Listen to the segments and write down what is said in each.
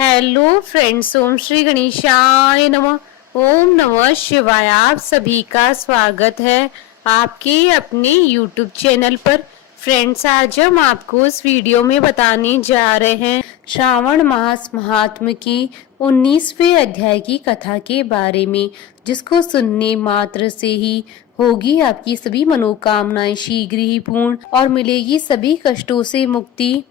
Hello friends, ओम श्री गणेशाय नमः। ओम नमः शिवाय। आप सभी का स्वागत है आपके अपने यूट्यूब चैनल पर। फ्रेंड्स, आज हम आपको इस वीडियो में बताने जा रहे हैं श्रावण मास महात्म की 19वें अध्याय की कथा के बारे में, जिसको सुनने मात्र से ही होगी आपकी सभी मनोकामनाएं शीघ्र ही पूर्ण और मिलेगी सभी कष्टों से मुक्ति।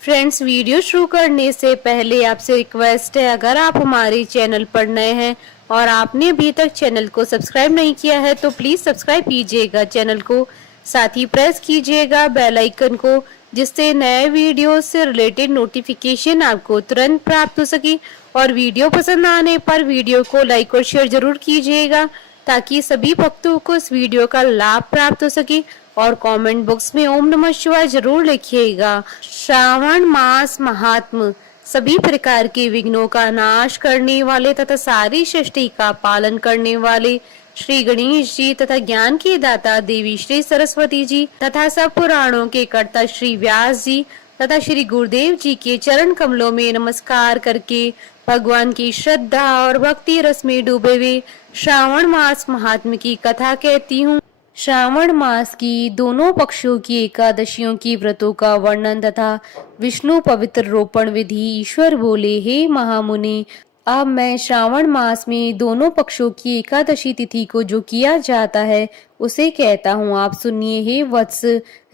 फ्रेंड्स, वीडियो शुरू करने से पहले आपसे रिक्वेस्ट है, अगर आप हमारे चैनल पर नए हैं और आपने अभी तक चैनल को सब्सक्राइब नहीं किया है तो प्लीज सब्सक्राइब कीजिएगा चैनल को, साथ ही प्रेस कीजिएगा बेल आइकन को, जिससे नए वीडियो से रिलेटेड नोटिफिकेशन आपको तुरंत प्राप्त हो सके। और वीडियो पसंद आने पर वीडियो को लाइक और शेयर जरूर कीजिएगा ताकि सभी भक्तों को इस वीडियो का लाभ प्राप्त हो सके। और कमेंट बॉक्स में ओम नमः शिवाय जरूर लिखिएगा। श्रावण मास महात्म सभी प्रकार के विघ्नों का नाश करने वाले तथा सारी सृष्टि का पालन करने वाले श्री गणेश जी तथा ज्ञान के दाता देवी श्री सरस्वती जी तथा सब पुराणों के कर्ता श्री व्यास जी तथा श्री गुरुदेव जी के चरण कमलों में नमस्कार करके भगवान की श्रद्धा और भक्ति रस में डूबे हुए श्रावण मास महात्म की कथा कहती हूँ। श्रावण मास की दोनों पक्षों की एकादशियों की व्रतों का वर्णन तथा विष्णु पवित्र रोपण विधि। ईश्वर बोले, हे महामुनि, अब मैं श्रावण मास में दोनों पक्षों की एकादशी तिथि को जो किया जाता है उसे कहता हूँ, आप सुनिए। हे वत्स,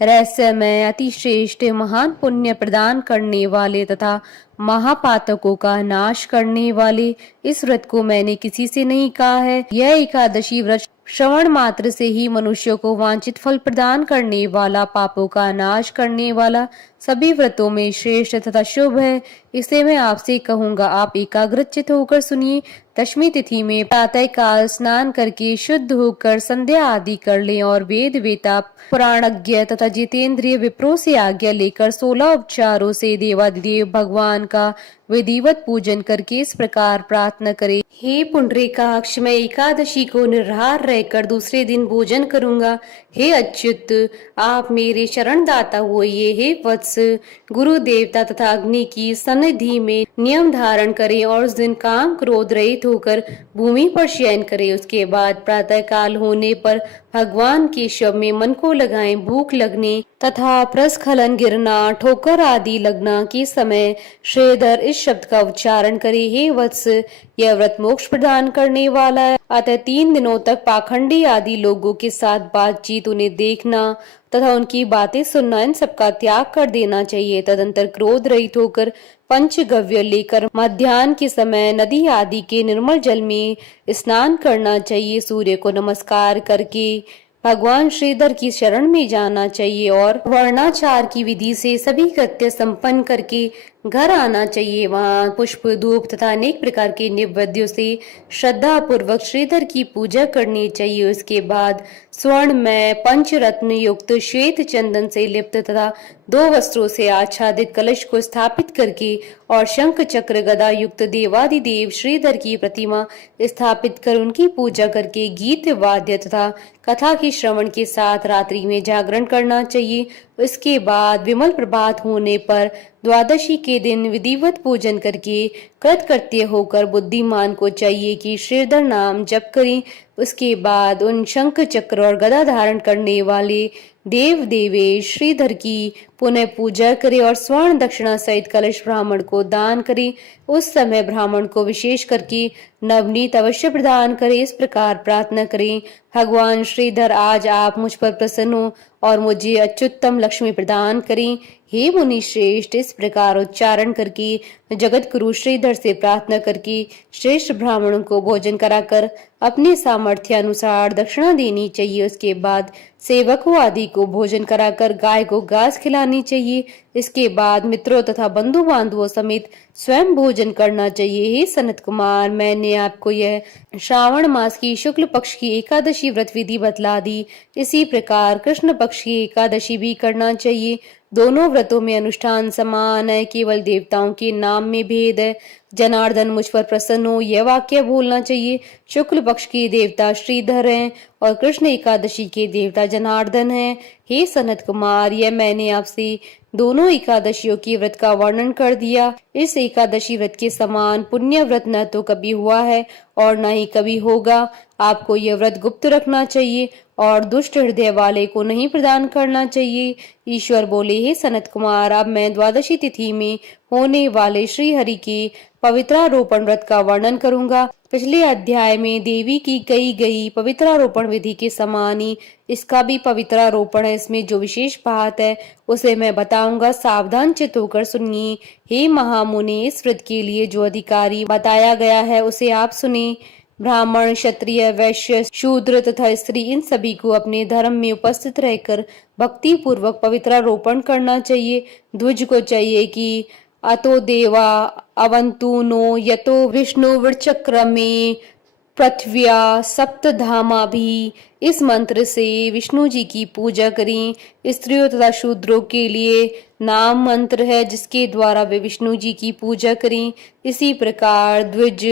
रहस्यमय अति श्रेष्ठ महान पुण्य प्रदान करने वाले तथा महापातकों का नाश करने वाले इस व्रत को मैंने किसी से नहीं कहा है। यह एकादशी व्रत श्रवण मात्र से ही मनुष्यों को वांछित फल प्रदान करने वाला, पापों का नाश करने वाला, सभी व्रतों में श्रेष्ठ तथा शुभ है। इसे मैं आपसे कहूंगा, आप एकाग्रचित होकर सुनिए। दशमी तिथि में प्रातः काल स्नान करके शुद्ध होकर संध्या आदि कर लें और वेद वेता पुराणज्ञ तथा जितेंद्रिय विप्रों से आज्ञा लेकर 16 उपचारों से देवादिदेव भगवान का विधिवत पूजन करके इस प्रकार प्रार्थना करें, हे पुंडरीकाक्ष, मैं एकादशी को निराहार रहकर दूसरे दिन भोजन करूंगा। हे अच्युत, आप मेरे शरण दाता होइए। हे वत्स, गुरु देवता तथा अग्नि की सन्निधि में नियम धारण करें और उस दिन काम क्रोध रहित होकर भूमि पर शयन करें। उसके बाद प्रातः काल होने पर भगवान के शव में मन को लगाएं। भूख लगने तथा प्रस्खलन, गिरना, ठोकर आदि लगना के समय श्रीधर इस शब्द का उच्चारण करे। हे वत्स, यह व्रत मोक्ष प्रदान करने वाला है, अतः 3 दिनों तक पाखंडी आदि लोगों के साथ बातचीत, उन्हें देखना तथा उनकी बातें सुनना, इन सबका त्याग कर देना चाहिए। तदंतर क्रोध रहित होकर पंचगव्य लेकर मध्याह्न के समय नदी आदि के निर्मल जल में स्नान करना चाहिए। सूर्य को नमस्कार करके भगवान श्रीधर की शरण में जाना चाहिए और वर्णाचार की विधि से सभी कृत्य संपन्न करके घर आना चाहिए। वहाँ पुष्प, धूप तथा अनेक प्रकार के नैवेद्यों से श्रद्धा पूर्वक श्रीधर की पूजा करनी चाहिए। उसके बाद स्वर्ण में पंचरत्न युक्त श्वेत चंदन से लिप्त तथा 2 वस्त्रों से आच्छादित कलश को स्थापित करके और शंख चक्र गदा युक्त देवादिदेव श्रीधर की प्रतिमा स्थापित कर उनकी पूजा करके गीत वाद्य तथा कथा के श्रवण के साथ रात्रि में जागरण करना चाहिए। इसके बाद विमल प्रभात होने पर द्वादशी के दिन विधिवत पूजन करके कृतकृत्य होकर बुद्धिमान को चाहिए कि श्रीधर नाम जप करें। उसके बाद उन शंख चक्र और गदा धारण करने वाले देव देवेश श्रीधर की पुनः पूजा करे और स्वर्ण दक्षिणा सहित कलश ब्राह्मण को दान करे। उस समय ब्राह्मण को विशेष करके नवनीत अवश्य प्रदान करे। इस प्रकार प्रार्थना करें, भगवान श्रीधर, आज आप मुझ पर प्रसन्न हो और मुझे अच्युतम लक्ष्मी प्रदान करें। हे मुनि श्रेष्ठ, इस प्रकार उच्चारण करके जगत गुरु श्रीधर से प्रार्थना करके श्रेष्ठ ब्राह्मणों को भोजन कराकर अपने सामर्थ्य अनुसार दक्षिणा देनी चाहिए। उसके बाद सेवकों आदि को भोजन कराकर गाय को घास खिलानी चाहिए। इसके बाद मित्रों तथा बंधु बांधवों समेत स्वयं भोजन करना चाहिए। हे सनत कुमार, मैंने आपको यह श्रावण मास की शुक्ल पक्ष की एकादशी व्रत विधि बतला दी। इसी प्रकार कृष्ण पक्ष की एकादशी भी करना चाहिए। दोनों व्रतों में अनुष्ठान समान है, केवल देवताओं के नाम में भेद है। जनार्दन मुझ पर प्रसन्न हो, यह वाक्य बोलना चाहिए। शुक्ल पक्ष के देवता श्रीधर हैं और कृष्ण एकादशी के देवता जनार्दन हैं। हे सनत कुमार, यह मैंने आपसे दोनों एकादशियों के व्रत का वर्णन कर दिया। इस एकादशी व्रत के समान पुण्य व्रत न तो कभी हुआ है और न ही कभी होगा। आपको यह व्रत गुप्त रखना चाहिए और दुष्ट हृदय वाले को नहीं प्रदान करना चाहिए। ईश्वर बोले, हे सनत कुमार, अब मैं द्वादशी तिथि में होने वाले श्री हरि के पवित्रारोपण व्रत का वर्णन करूंगा। पिछले अध्याय में देवी की कही गई पवित्रारोपण विधि के समान ही इसका भी पवित्रारोपण है। इसमें जो विशेष बात है उसे मैं बताऊंगा, सावधान चित्त होकर सुनिए। हे महामुनि, इस व्रत के लिए जो अधिकारी बताया गया है उसे आप सुने। ब्राह्मण, क्षत्रिय, वैश्य, शूद्र तथा स्त्री, इन सभी को अपने धर्म में उपस्थित रहकर भक्ति पूर्वक पवित्रारोपण करना चाहिए। ध्वज को चाहिए कि अतो देवा अवंतु नो यतो विष्णु वृचक्रमे पृथ्व्या सप्तधामा भी। इस मंत्र से विष्णु जी की पूजा करें। स्त्रियों तथा शूद्रों के लिए नाम मंत्र है जिसके द्वारा वे विष्णु जी की पूजा करें। इसी प्रकार द्विज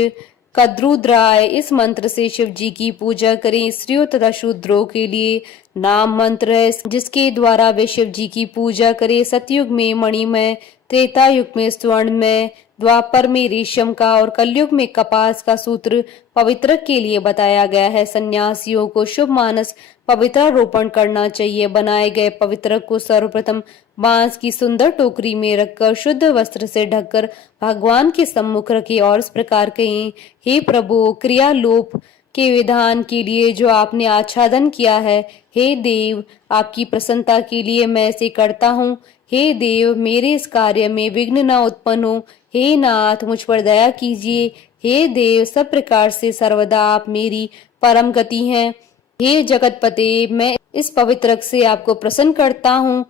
कद्रुद्राय, इस मंत्र से शिव जी की पूजा करें। स्त्रियों तथा शूद्रों के लिए नाम मंत्र है जिसके द्वारा वे शिव जी की पूजा करें। सतयुग में मणिमय, त्रेता युग में स्वर्ण में, द्वापर में रेशम का और कलयुग में कपास का सूत्र पवित्रक के लिए बताया गया है। सन्यासियों को शुभ मानस पवित्रारोपण करना चाहिए। बनाए गए पवित्रक को सर्वप्रथम बांस की सुंदर टोकरी में रखकर शुद्ध वस्त्र से ढककर भगवान के सम्मुख रखें और इस प्रकार कहें, हे प्रभु, क्रियालोप के विधान के लिए जो आपने आच्छादन किया है, हे देव, आपकी प्रसन्नता के लिए मैं इसे करता हूँ। हे देव, मेरे इस कार्य में विघ्न न उत्पन्न हो। हे नाथ, मुझ पर दया कीजिए। हे देव, सब प्रकार से सर्वदा आप मेरी परम गति हैं। हे जगतपते, मैं इस पवित्रक से आपको प्रसन्न करता हूँ।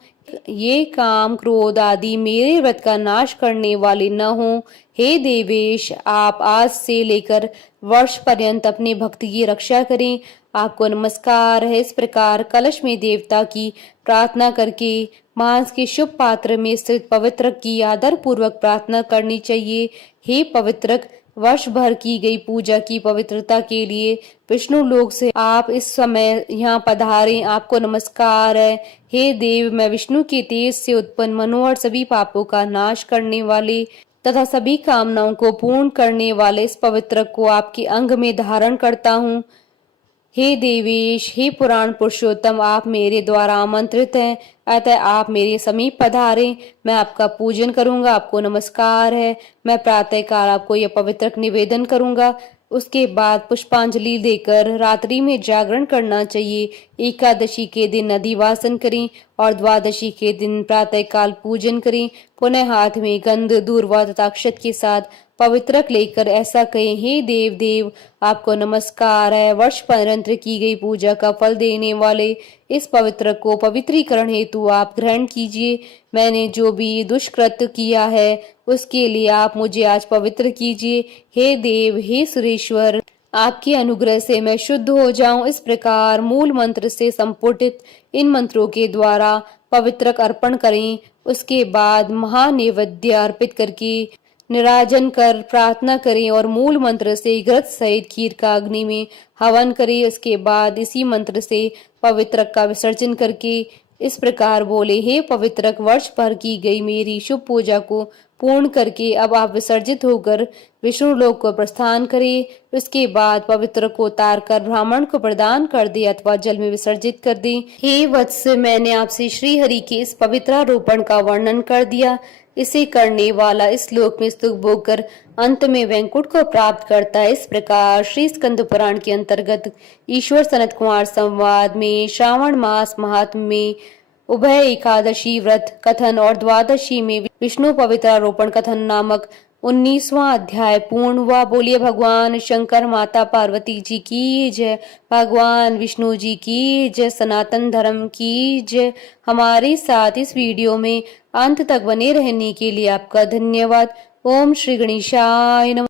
ये काम क्रोध आदि मेरे व्रत का नाश करने वाले न हो। हे देवेश, आप आज से लेकर वर्ष पर्यंत अपने भक्त की रक्षा करें। आपको नमस्कार है। इस प्रकार कलश में देवता की प्रार्थना करके मांस के शुभ पात्र में स्थित पवित्रक की आदर पूर्वक प्रार्थना करनी चाहिए। हे पवित्रक, वर्ष भर की गई पूजा की पवित्रता के लिए विष्णु लोक से आप इस समय यहाँ पधारें। आपको नमस्कार है। हे देव, मैं विष्णु के तेज से उत्पन्न मनोहर सभी पापों का नाश करने वाले तथा सभी कामनाओं को पूर्ण करने वाले इस पवित्रक को आपके अंग में धारण करता हूँ। हे देवेश, हे पुराण पुरुषोत्तम, आप मेरे द्वारा आमंत्रित हैं, अतः आप मेरे समीप पधारें। मैं आपका पूजन करूंगा। आपको नमस्कार है। मैं प्रातः काल आपको यह पवित्रक निवेदन करूंगा। उसके बाद पुष्पांजलि देकर रात्रि में जागरण करना चाहिए। एकादशी के दिन अधिवासन करें और द्वादशी के दिन प्रातः काल पूजन करें। पुनः हाथ में गंध, दूर्वा तथा अक्षत के साथ पवित्रक लेकर ऐसा कहें, हे देव देव, आपको नमस्कार है। वर्ष पर्यंत की गई पूजा का फल देने वाले इस पवित्रक को पवित्रीकरण हेतु आप ग्रहण कीजिए। मैंने जो भी दुष्कृत्य किया है उसके लिए आप मुझे आज पवित्र कीजिए। हे देव, हे सुरेश्वर, आपके अनुग्रह से मैं शुद्ध हो जाऊं। इस प्रकार मूल मंत्र से संपुटित इन मंत्रों के द्वारा पवित्रक अर्पण करें। उसके बाद महानैवेद्य अर्पित करके निराजन कर प्रार्थना करें और मूल मंत्र से घृत सहित खीर का अग्नि में हवन करें। इसके बाद इसी मंत्र से पवित्रक का विसर्जन करके इस प्रकार बोले, हे पवित्रक, वर्ष भर की गई मेरी शुभ पूजा को पूर्ण करके अब आप विसर्जित होकर विष्णु लोक को प्रस्थान करें। उसके बाद पवित्र को उतार कर ब्राह्मण को प्रदान कर दे अथवा जल में विसर्जित कर दे। हे वत्स, मैंने आपसे श्री हरि के इस पवित्रारोपण का वर्णन कर दिया। इसे करने वाला इस लोक में सुख भोग कर अंत में वैकुंठ को प्राप्त करता है। इस प्रकार श्री स्कंद पुराण के अंतर्गत ईश्वर सनत कुमार संवाद में श्रावण मास महात्म्य में उभय एकादशी व्रत कथन और द्वादशी में विष्णु पवित्रारोपण कथन नामक 19वां अध्याय पूर्ण हुआ। बोलिए भगवान शंकर माता पार्वती जी की जय, भगवान विष्णु जी की जय, सनातन धर्म की जय। हमारे साथ इस वीडियो में अंत तक बने रहने के लिए आपका धन्यवाद। ओम श्री गणेशाय नमः।